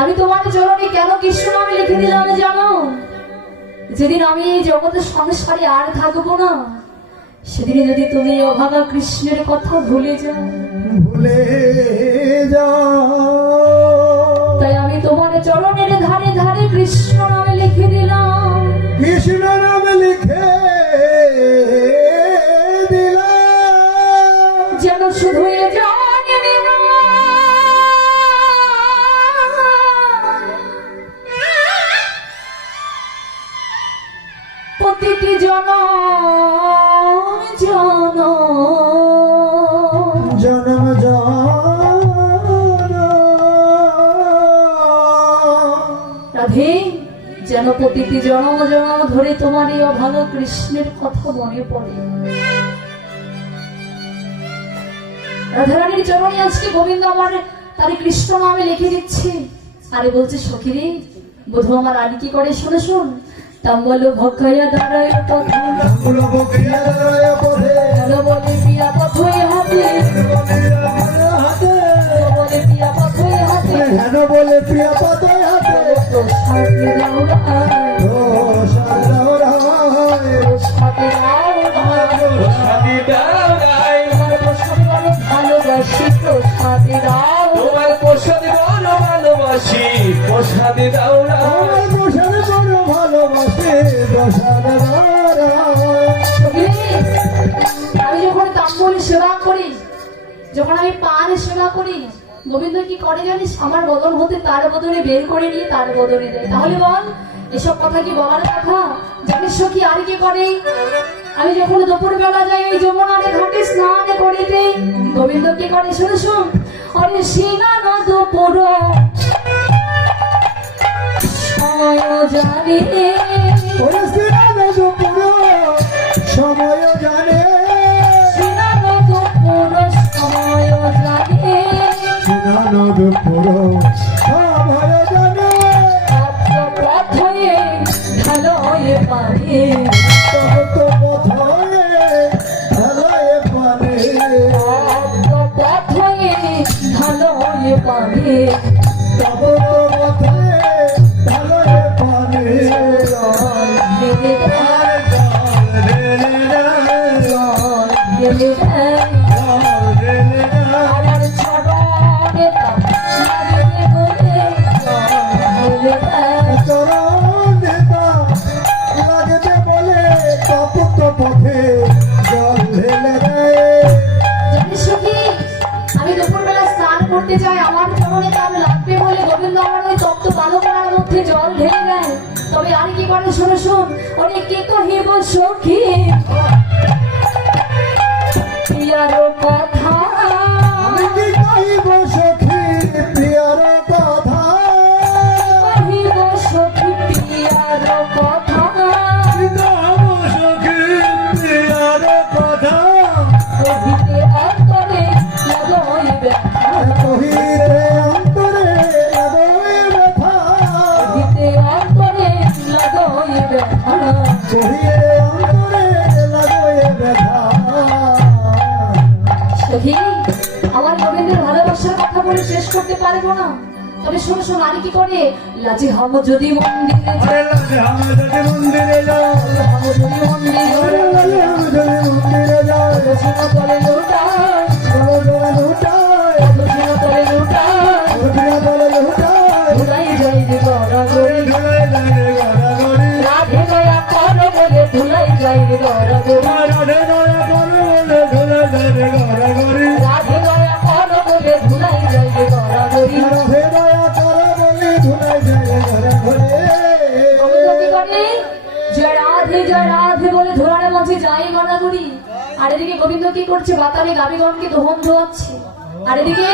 আমি তোমার চরণে কেন কৃষ্ণ নামে লিখে দিলাম জানো? যেদিন আমি এই জগতের সংসারে আর থাকবো না, সেদিন যদি তুমি অভাগা কৃষ্ণের কথা ভুলে যাও, তাই আমি তোমার চরণের ধারে ধারে কৃষ্ণ নামে লিখে দিলাম। কৃষ্ণ নামে লিখে দিলাম, যেন শুধু এ জানি না প্রতিটি জনম জনম রাধে, যেন প্রতিটি জনম জনম ধরে তোমার এই অভাগা কৃষ্ণের কথা মনে পড়ে। রাধারানীর চরণে আজকে গোবিন্দ আমার তারে কৃষ্ণ নামে লিখে দিচ্ছে। আরে বলছে সখীরে, বোধ আমার আর কি করে, শোনো শোন। তাম্বল ভক্ষয়া দাঁড়ায় পথে, তাম্বল ভক্ষয়া দাঁড়ায় পথে, হ্যালো বলে পিয়া পথে হাতে, বলে পিয়া পথে হাতে, হেন বলে প্রিয়া পথে হাতে, তো সাথে দাওড়ায়, ও সাদাওরায়, সাথে দাওড়ায়, সাথে দাওড়ায়, তোমার প্রসাদ বড় ভালোবাসি, তো সাথে দাও, তোমার প্রসাদ বড় ভালোবাসি, প্রসাদে দাওড়ায়, আমার প্রসাদ বড় ভালোবাসে, প্রসাদ দাওরায়। আমি যখন তাম্বুল সেবা করি, যখন আমি পান সেবা করি, গোবিন্দ কি করে জানিস? আমার বদন হতে তার বদনে বের করে নিয়ে তার বদনে দেয়। তাহলে বল, এসব কথা কি বলার কথা? জানিস কি আর কি করে? আমি যখন দুপুর বেলা যাই ওই যমুনার ঘাটে স্নান করিতে, গোবিন্দ কি করে শুনে শুন। অরে সিনান দুপুর সময় জানে, ওরে সিনান দুপুর সময় জানে, সিনান দুপুর সময় জানে, সিনান দুপুর সময় জানে, পথ হয়ে ভালো পারে, তত পথ হয়ে হেলায় পানে, পথ হয়ে ভালো পারে, তত পথ হয়ে হেলায় পানে। আমার ছড়ে চরণ নেতা লাগতে বলে তপ্ত পথে জল ঢেলে দেয়। জানিস কি, আমি দুপুরবেলা স্নান করতে যাই, আমার চরণে তার লাগবে বলে গোবিন্দ আমার ওই তপ্ত বালু করার মধ্যে জল ঢেলে দেয়। তবে আর কি করে শোনো শোন। অনেক কে কহিব সখী প্রিয়ার কথা, আমি কি কহিব সখী প্রিয়ার কথা, কহিব সখী প্রিয়ার কথা, কহিব সখী প্রিয়ার কথা, কহিতে অন্তরে লাগয় ব্যথা, কহিতে অন্তরে লাগয় ব্যথা, কহিতে অন্তরে লাগয় ব্যথা। কহিতে অন্তরে লাগয় ব্যথা। সখী, আমার গোবিন্দের ভালোবাসার কথা বলে শেষ করতে পারবো না। তবে শোনো শোনো, আর কি করে। লাজে হাম যদি মন্দিরে যাই, আরে লাগে আমি যদি মন্দিরে যাই, হাম যদি মন্দিরে আরে লাগে আমি যদি মন্দিরে যাই, দক্ষিণ তলে লুটাই, বড় বড় লুটায়, দক্ষিণ তলে লুটাই, লুটিয়া বলে লুটায়, ধুলাই যাই রে গড়াগড়ি, ধুলাই যায় রে গড়াগড়ি, রাধে দয়া করো বলে ধুলাই যাই রে গড়াগড়ি, রাধে দয়া করো বলে ধুলাই যায় রে গড়াগড়ি, রাধে দয়া করো বলে ধুলাই যাই রে গড়াগড়ি। রাধে দয়া করো বলে ধুলাই যায় রে গড়াগড়ি। গোবিন্দ কি করে? জয় রাধে বলে ধোয়ার মাঝে যাই গড়াগড়ি। আর এদিকে গোবিন্দ কি করছে? বাতারে গাবিগণকে দোহন ধোয়াচ্ছে। আর এদিকে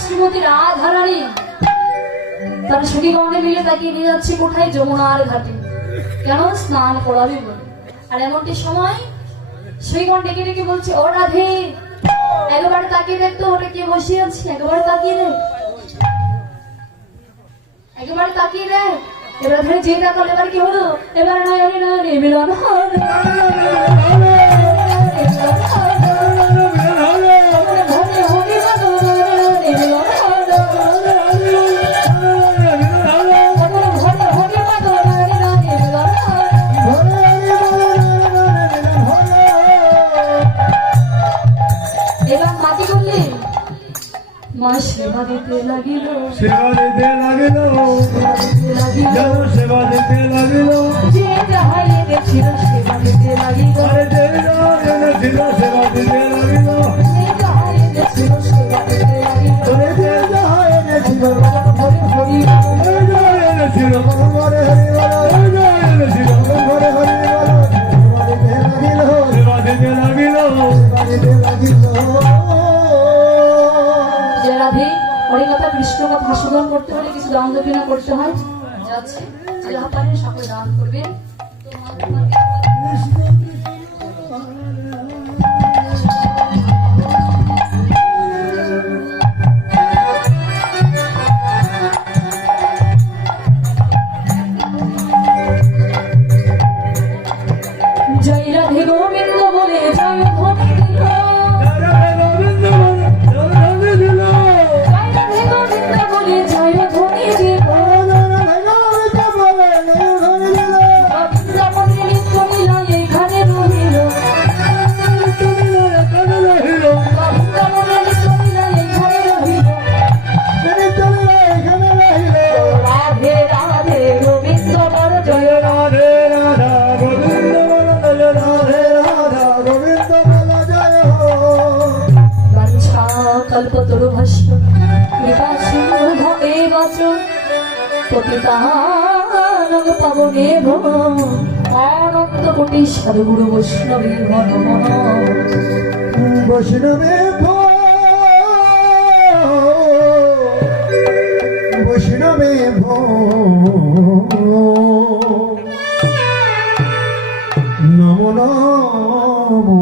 শ্রীমতী রাধারানী তার সখীগণে মিলে তাকিয়ে নিয়ে যাচ্ছে কোথায়? যমুনার ঘাটে। কেন? স্নান করাবে বলে। আর এমনটি সময় সখীগণ ডেকে ডেকে বলছে, ও রাধে, একবার তাকিয়ে দেখতো ওটা কে বসে আছে, একবার তাকিয়ে দেখ, একবার তাকিয়ে দেখ। এবার ধরে যে তাকাল, এবার কি হলো? এবার নয়নে নয়নে মিলন হলো, হরে হরি যে রাধে হরিকথা কৃষ্ণ কথা আস্বাদন করতে হলে কিছু দান দক্ষিণা করতে হয় যাচ্ছে যে হাতারে সকলে দান করবেন জয় রাধে গোবিন্দ বলে জয় ধ্বনি দিল জয় রাধে গোবিন্দ বলে জয় ধ্বনি দিল বৃন্দাবনে নিত্য লীলা এখানে রহিল বৃন্দাবনে নিত্য লীলা এখানে রহিল রাধে রাধে গোবিন্দ বর জয় রাধে বাঞ্ছা কল্পতরু ভস্ম কৃপা সিন্ধু এব চ পতিতানং পাবনেভ অনন্ত কোটি সাধুগুরু বৈষ্ণবে নমঃ বৈষ্ণবে বৈষ্ণবে নমো নমো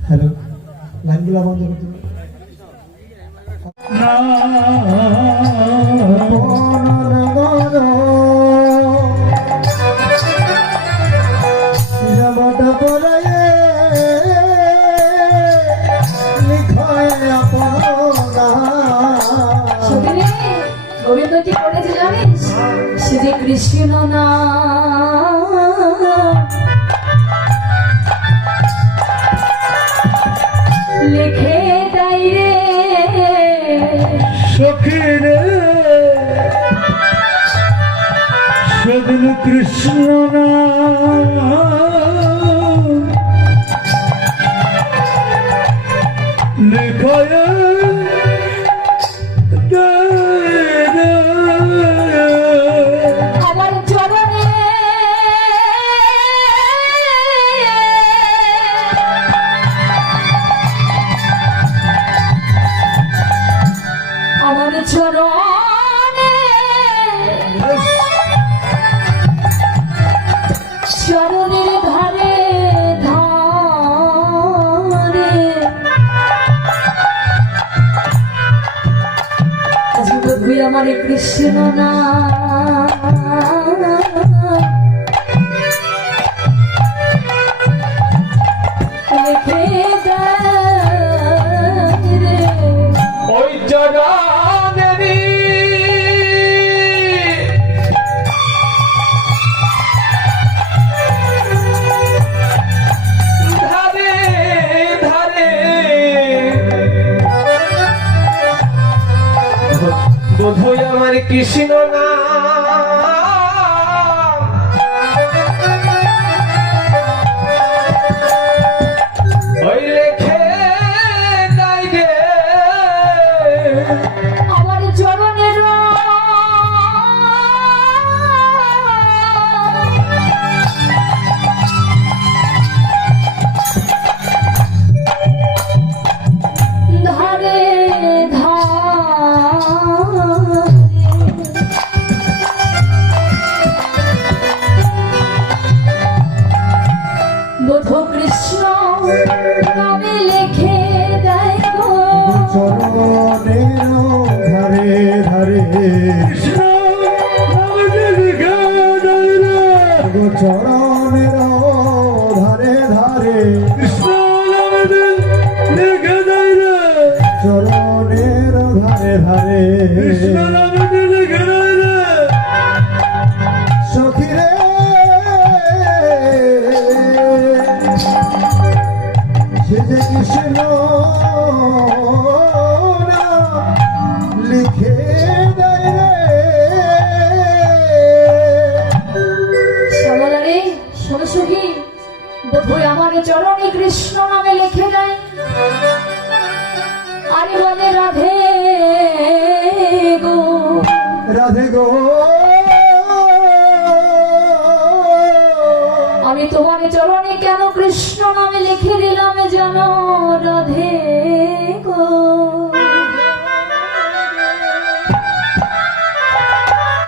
হ্যালো লাইনগুলো বন্ধ করতে সখিনী, গোবিন্দ কি করেছে জানিস সে যে কৃষ্ণ না লিখে দেয় রে সখী রে সেদিন কৃষ্ণ লেখায় আমার চরণে আমার চরণে চরণের ধারে ধারে আজ প্রভু আমার কৃষ্ণ না লিখে দেয় রে ওই জগানেরই ধারে ধারে বোধহয় আমার কৃষ্ণ না ওই লেখে দেয় রে আমার চরণের ধারে বোধ কৃষ্ণ নামে লিখে দেয় গো চরণের ধারে ধারে কৃষ্ণ চরণের ধারে ধারে কৃষ্ণ চরণের ধারে ধারে সখী রে সে যে কৃষ্ণ লিখে লিখে দেয় রে। শ্যামলারে শোনো সখী, বোধহয় আমার চরণে কৃষ্ণ নামে লিখে দেয়। আরে বলে রাধে গো, রাধে গো, আমি তোমার চরণে কেন কৃষ্ণ নামে লিখে দিলাম জানো রাধে